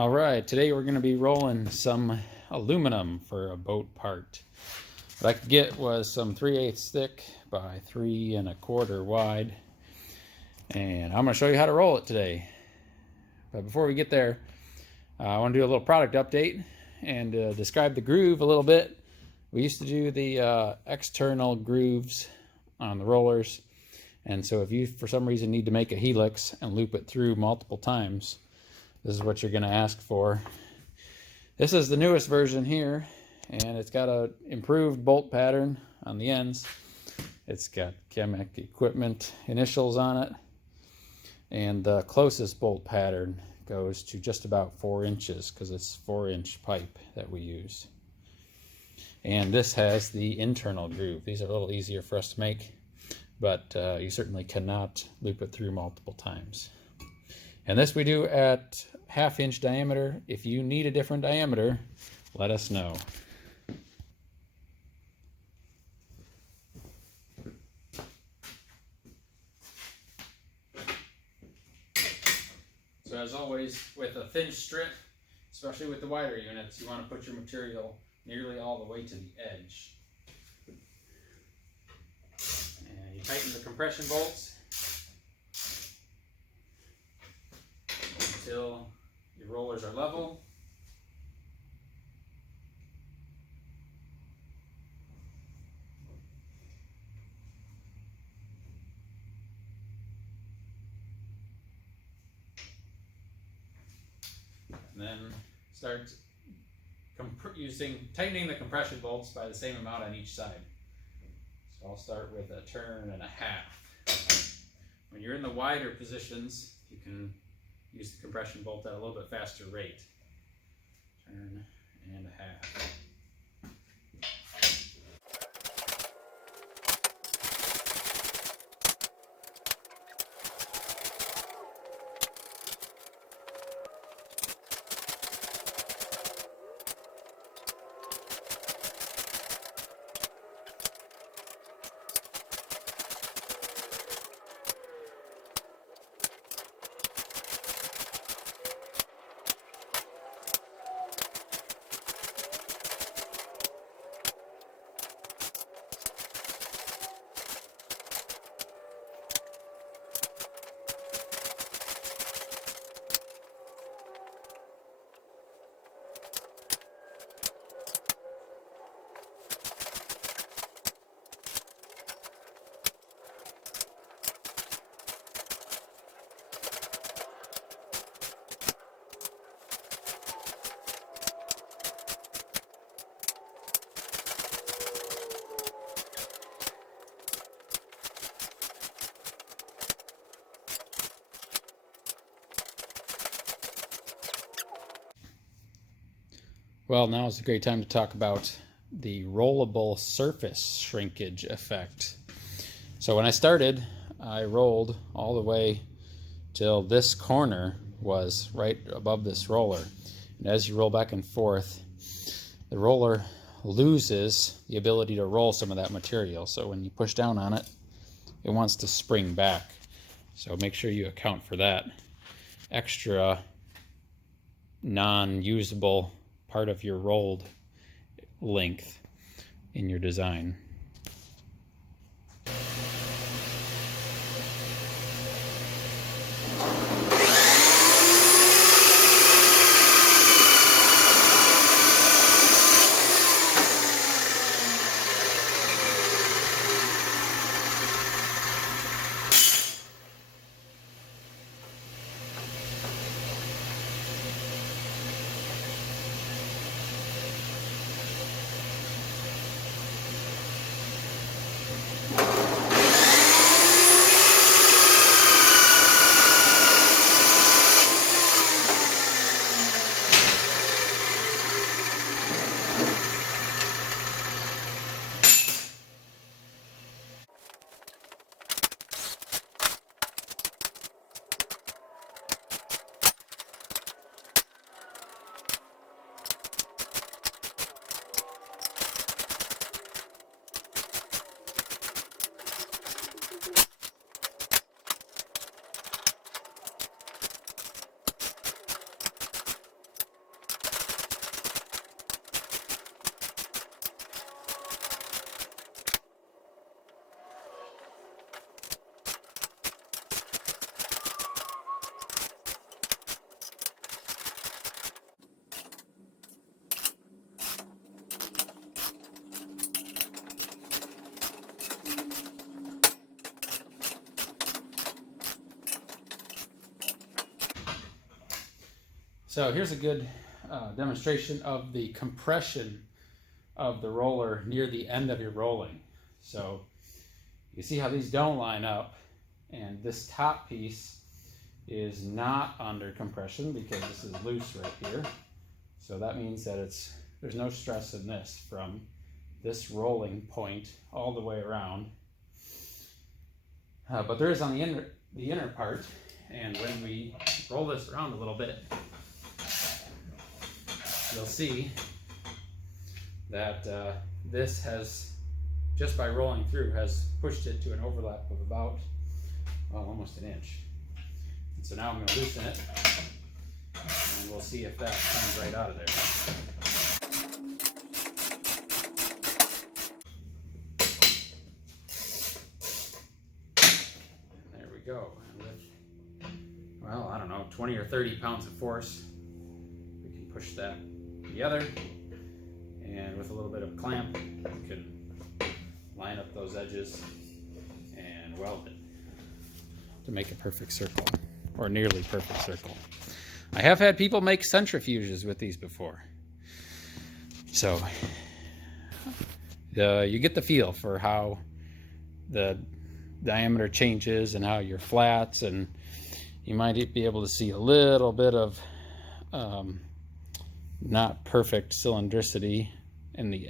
All right, today we're going to be rolling some aluminum for a boat part. What I could get was some 3/8 thick by 3 1/4 wide, and I'm going to show you how to roll it today. But before we get there, I want to do a little product update and describe the groove a little bit. We used to do the external grooves on the rollers, and so if you for some reason need to make a helix and loop it through multiple times, this is what you're going to ask for. This is the newest version here, and it's got an improved bolt pattern on the ends. It's got Chemic Equipment initials on it, and the closest bolt pattern goes to just about 4 inches because it's 4-inch pipe that we use. And this has the internal groove. These are a little easier for us to make, but you certainly cannot loop it through multiple times. And this we do at 1/2 inch diameter. If you need a different diameter, let us know. So as always, with a thin strip, especially with the wider units, you want to put your material nearly all the way to the edge. And you tighten the compression bolts until your rollers are level. And then start tightening the compression bolts by the same amount on each side. So I'll start with 1.5 turns. When you're in the wider positions, you can use the compression bolt at a little bit faster rate. 1.5 turns. Well, now is a great time to talk about the rollable surface shrinkage effect. So when I started, I rolled all the way till this corner was right above this roller. And as you roll back and forth, the roller loses the ability to roll some of that material. So when you push down on it, it wants to spring back. So make sure you account for that extra non-usable part of your rolled length in your design. So here's a good demonstration of the compression of the roller near the end of your rolling. So you see how these don't line up, and this top piece is not under compression because this is loose right here. So that means that there's no stress in this from this rolling point all the way around. But there is on the inner part, and when we roll this around a little bit, you'll see that this has, just by rolling through, has pushed it to an overlap of about, well, almost an inch. And so now I'm going to loosen it, and we'll see if that comes right out of there. And there we go. And with, well, I don't know, 20 or 30 pounds of force, we can push that together. And with a little bit of a clamp, we can line up those edges and weld it to make a perfect circle, or nearly perfect circle. I have had people make centrifuges with these before. So you get the feel for how the diameter changes and how your flats, and you might be able to see a little bit of not perfect cylindricity in the